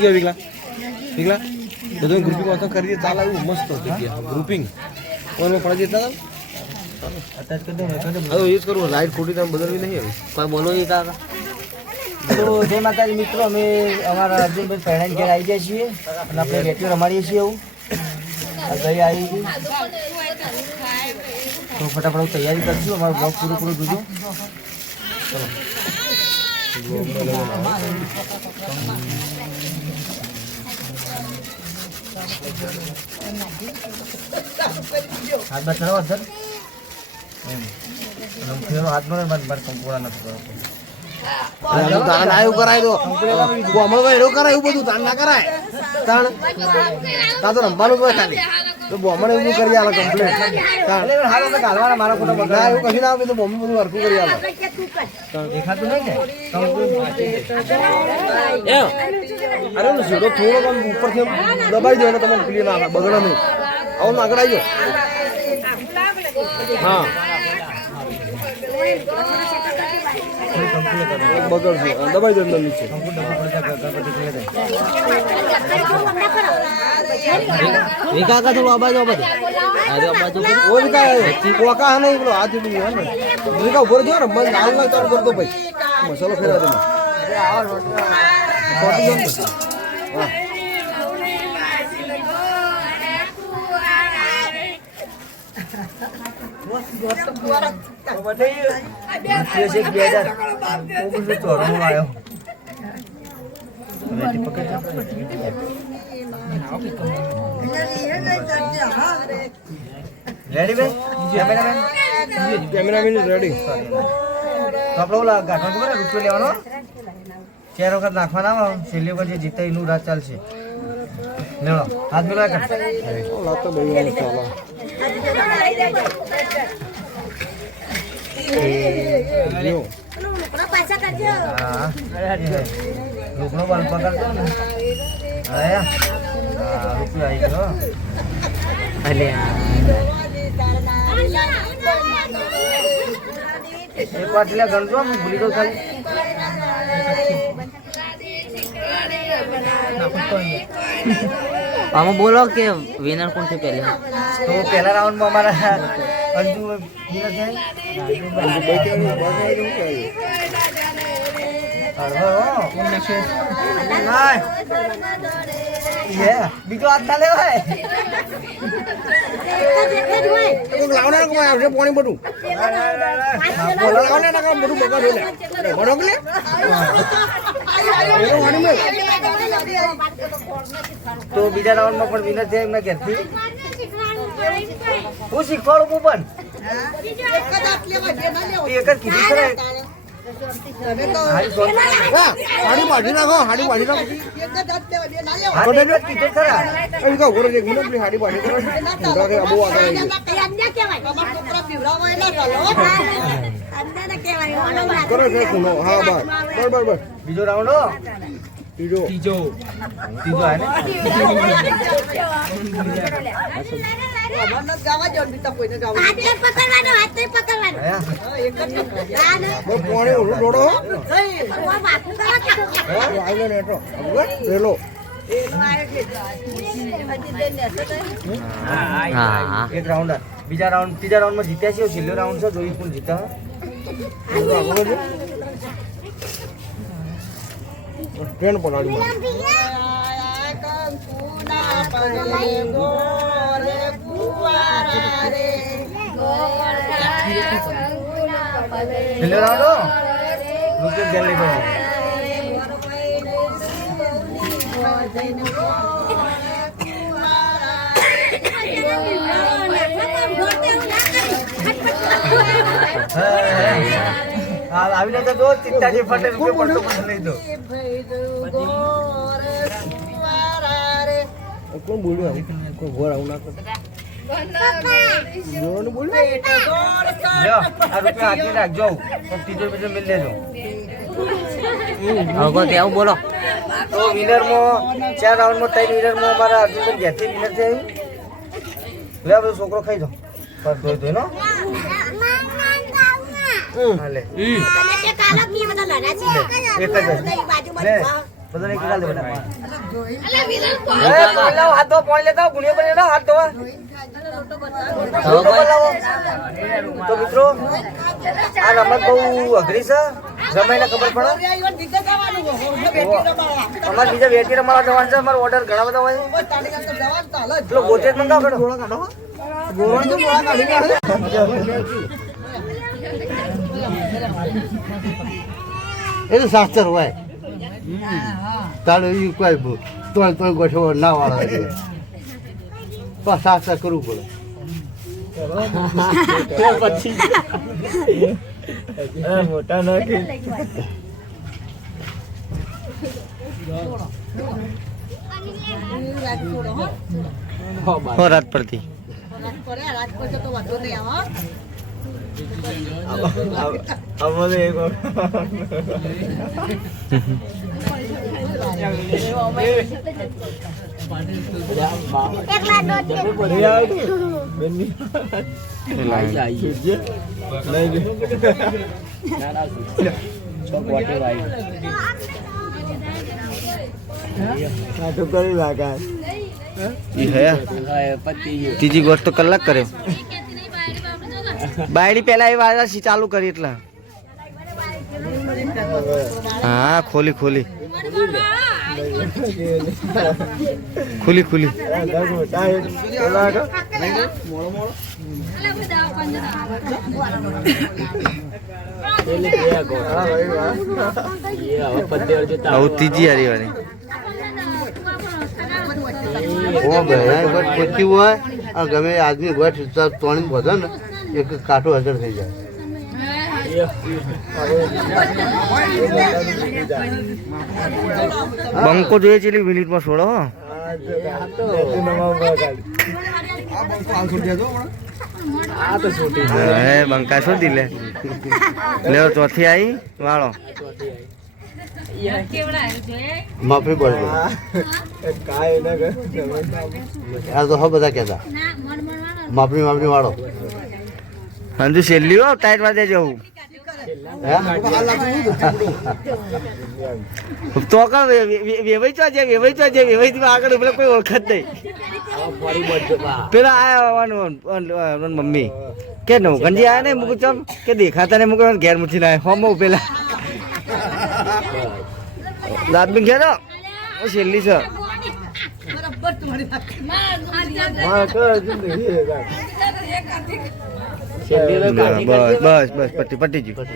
કે વિકલા? વિકલા બધું ગ્રુપિંગ વાતો કરીએ ચાલે એવું મસ્ત ગ્રુપિંગ ઓને પડી જતા હતા? યુઝ કરવું લાઈટ ખોટી તમે બદલવી નહીં હવે. કોઈ બોલો નહીં કાકા તો જય માતાજી મિત્રો અમે અમારા અર્જુનભાઈ પહેણાઈને ઘેર આવી ગયા છીએ. અને આપણે રેટીઓ રમાડીએ છીએ એવું આ ગઈ આવી હતી તો ફટાફટ હું તૈયારી કરશું અમારું બ્લોગ પૂરું પૂરું જોજો. હાથ બાદ ચડાવો સર એમ અને હું ફેરો હાથ મારે કંકોડા નથી કરવો તાણ એવું કરાય તો બોમણ એરો કરાય એવું બધું તાણ ના કરાય તાણ તા તો રમવાનું જ હોય ખાલી. તો બોમણ એવું કરી આલે કમ્પ્લીટ એટલે તો ઘાલવાના મારા ના બગડા એવું કશું ના આવે તો બોમ્બે બધું હરખું કરી આલે દેખાતું નહીં ને એમ અરે ઓલો ઝીરો આમ ઉપરથી દબાઈ દો એટલે તમને પેલી ના થાય, બગડે નહીં આવું આગળ આવી હા બગડશે હા, દબાઈ દો અંદર નીચે એ કાકા થોડું અબાજ અબાજ અરે અબાજ ઓય વિકા કોકા નહીં પેલો હાથ ઉડી ગયો ને વિકા ઊભો જો ને મન લાલ લાલ ચાલુ કરતો મસાલો ફેરા દે હા બે હજાર ઓગણીસો ચોરાણું આવ્યો રેડી બેન કેમેરામેન કેમેરામેન રેડી તો આપણે ઓલા ગાંઠવા ખબર રૂપિયો લેવાનો ચાર વખત નાખવાના છેલ્લી વખત જે જીતે એનું રાત ચાલશે લેણો હાથ મિલાય રૂપનો બલ પકડતો ને રૂપિયો આવી ગયો એક વાર એટલે ગણજો હું ભૂલી ગયો ખાલી આમાં બોલો કે વિનર કોણ છે પહેલા? તો પહેલા રાઉન્ડમાં અમારા અંજુ વિનર છે. પાણી બધું બધું બગાડ તો બીજા રાઉન્ડમાં પણ વિનર છે એમના ઘેરથી? હું શીખવાડું હું પણ. એક જ કીધું ખરે હાડી બાંધી નાખો હાડી બાંધી નાખો. કીધું ખરા. એમ કહો ઘોડે જે ગુનો પેલી હાડી બાંધી બહુ આગળ કરો છે હા બીજો રાઉન્ડ ત્રીજો ત્રીજો ત્રીજો હે? ને આયા બસ પાણી ઓલું ડોડો હો. આઈલો નેટો. રેલો હા એક રાઉન્ડ બીજા રાઉન્ડ ત્રીજા રાઉન્ડમાં જીત્યા છે છેલ્લો રાઉન્ડ છે જોઈ કોણ જીતા? ટ્રેન પલાડી છેલ્લો આવી નતા જો ચિત્તાજી ફટે રૂપિયો પડતો પણ લઈ દો. કોણ બોલ્યું? આવું કોઈ ઘોર આવું ના કરતો હવે બોલો. તો વિનરમાં ચાર રાઉન્ડમાં ત્રણ વિનરમાં અમારા અર્જુનભાઈ ઘેરથી વિનર છે બધો છોકરો ખાઈ દો. પર ધોઈ ધોઈ નો? હાલે. હમ એક જ લે બધાને એક કાલે બધા. લાવો, હાથ ધોવા, પાણી લેતા ગુણિયો લેતા હાથ ધોવા. લાવો. તો મિત્રો આ રમત બહુ અઘરી છે. રમાઈને ખબર પડે. અમારે બીજા વેટી રમાડવા જવાનું છે અમારો ઓર્ડર ઘણા બધા હોય. પેલો ગોતે મંગાવો. ગોળ કાઢી. એ તો શાસ્ત્ર હોય. તારે એ કોઈ ત્રણ ત્રણ ગોઠવો ના વાળા છે તો શાસ્ત્ર કરવું પડે. હો રાત પડતી. ત્રીજી ગોઠ તો કલાક કર્યો. બાયડી પેલા એ વાત ચાલુ કરી એટલે? હા, ખોલી ખોલી. ખુલી ખુલી. ત્રીજી હારી વાળી ઓ ભાઈ ગમે આદમી ગોઠ ત્રણ વધે ને. એક કાંટો હાજર થઈ જાય. બંકો જોઈએ છે મિનિટમાં છોડો હો. હે બંકા શું લે. લેવો ચોથી આવી વાળો. માફી પડે આ તો હા બધા કહેતા. માફી માફી વાળો. હંજુ છેલ્લી હો ટાઈટમાં દેજો હે? તો કા વેવાઈ ચો છે વેવાઈ ચો છે વેવાઈ થી આગળ પેલા કોઈ ઓળખત નહીં. પેલા આયા મમ્મી. કે નૌકનજી આયા ને મૂકું ચમ કે દેખાતા ને મુકુ ઘેર મૂકી ના હોમો પેલા. દાદબી ઘેર છેલ્લી છે. બસ બસ બસ પટી પટી ગયું